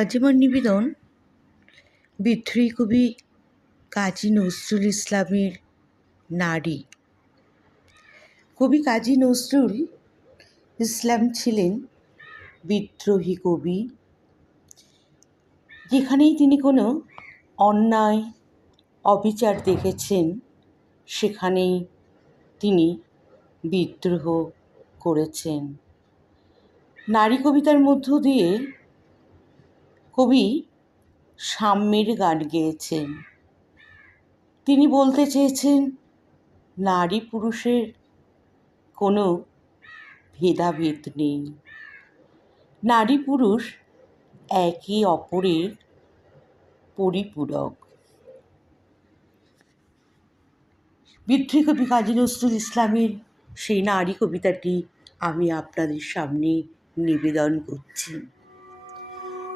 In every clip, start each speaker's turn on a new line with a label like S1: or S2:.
S1: আজ আমার নিবেদন, বিদ্রোহী কবি কাজী নজরুল ইসলামের নারী। কবি কাজী নজরুল ইসলাম ছিলেন বিদ্রোহী কবি, যেখানেই তিনি কোনো অন্যায়, অবিচার দেখেছেন, সেখানেই তিনি বিদ্রোহ করেছেন। নারী কবিতার মধ্য দিয়ে কবি সাম্যের গান গেয়েছেন। তিনি বলতে চেয়েছেন, নারী পুরুষের কোনো ভেদাভেদ নেই। নারী পুরুষ একে অপরের পরিপূরক। বিদ্রোহী কবি কাজী নজরুল ইসলামের সেই নারী কবিতাটি আমি আপনাদের সামনে নিবেদন করছি।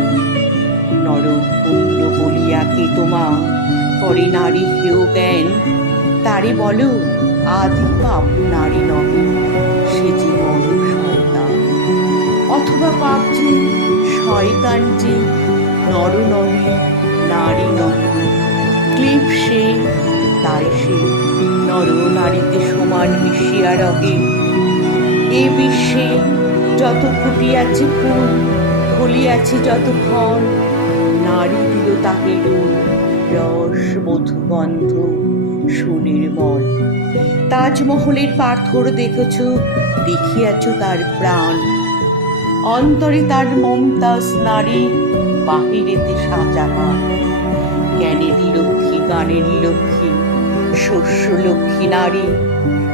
S1: নারী নর পুণ্য বলিয়া কে তোমা করে নারী হেয় জ্ঞান? তারে বলো, আদি পাপ নারী নহে, সে বড় শয়তান। অথবা পাপ যে শয়তান যে নর নহে, নারী নহে। ক্লিপ সে, তাই সে নর নারীতে সমান মিশিয়া রহে। এ বিশ্বে যত ফুটিয়াছে ফুল ফলিয়াছে যতক্ষণ নারী দিল তাকে রস, মধুগন্ধ, সুনির্মল। তাজমহলের পাথর দেখেছ, দেখিয়াছ তার প্রাণ। অন্তরে তার মমতাজ নারী, বাহিরেতে সাজাহান জ্ঞানের লক্ষ্মী গানের লক্ষ্মী শস্য লক্ষ্মী নারী,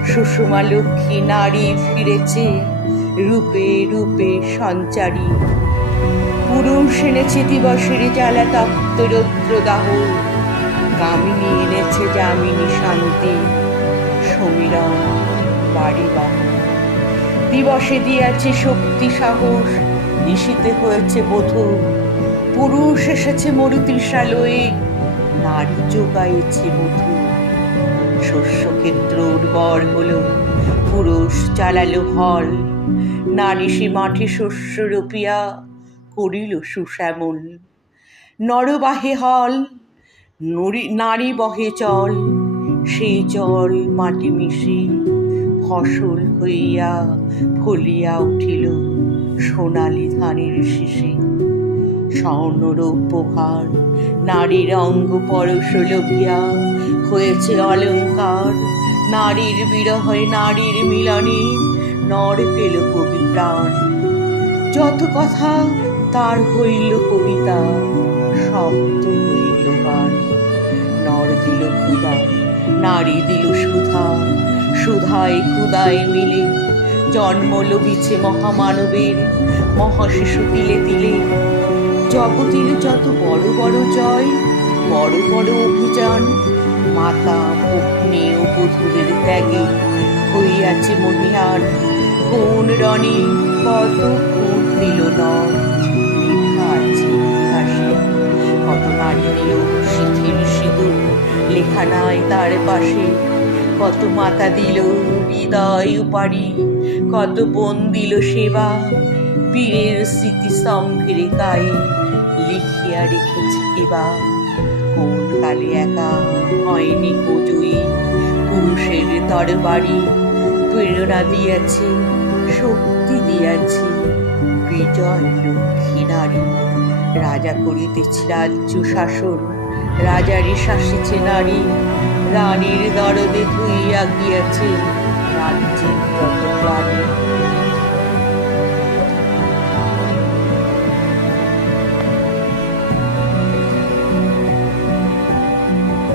S1: সুষমা লক্ষ্মী নারী ফিরেছে। রূপে রূপে সঞ্চারী। পুরুষ এনেছে দিবসের জ্বালা তপ্ত রৌদ্রদাহ। কামিনী এনেছে যামিনী শান্তি, সমীরণ বাড়ি বাহ দিবসে দিয়াছে শক্তি সাহস নিশিতে হয়েছে বধূ। পুরুষ এসেছে মরুতৃষালয়ে নারী যোগাইছে মধু শস্যক্ষেত্র উর্বর হলো, পুরুষ চালালো হল। নারী সে মাঠে শস্য রোপিয়া করিল সুশ্যামল। নরবাহে হল, নারী বহে চল, সেই জল মাটি মিশে ফসল হইয়া ফলিয়া উঠিল সোনালি ধানের শীষে। স্বর্ণরৌপ্যভার নারীর অঙ্গ পরশ লোভিয়া, হয়েছে অলঙ্কার, নারীর বিরহে, নারীর মিলনে নর পেল কবি প্রাণ। যত কথা তার হইল কবিতা, শব্দ হইল গান। নর দিল ক্ষুদা নারী দিল সুধা সুধায় ক্ষুদায় মিলে। জন্ম লভিছে মহামানবের, মহাশিশু তিলে তিলে। জগতের যত বড় বড় জয়, বড় বড় অভিযান। মাতা ভগ্নে ও বধূদের ত্যাগে হইয়াছে মহিয়ান কোন রণে কত খুন দিল ইতিহাসে কত নারী দিল শিথির সিঁদুর লেখা নাই তার পাশে। কত মাতা দিল হৃদয় উপারি কত বোন দিল সেবা। পীরের স্মৃতি স্তম্ভের গায়ে লিখিয়া রেখেছে কেবা কোন কালে একা হয়নি কজুই পুরুষের তরবারি। প্রেরণা দিয়াছে, শক্তি দিয়াছে, বিজয় লক্ষ্মী নারী। রাজা করিতেছে রাজ্য শাসন। রাজারই শাসিছে নারী রানীর দরদে ধুইয়া গিয়াছে। রাজ্যের যত প্রাণী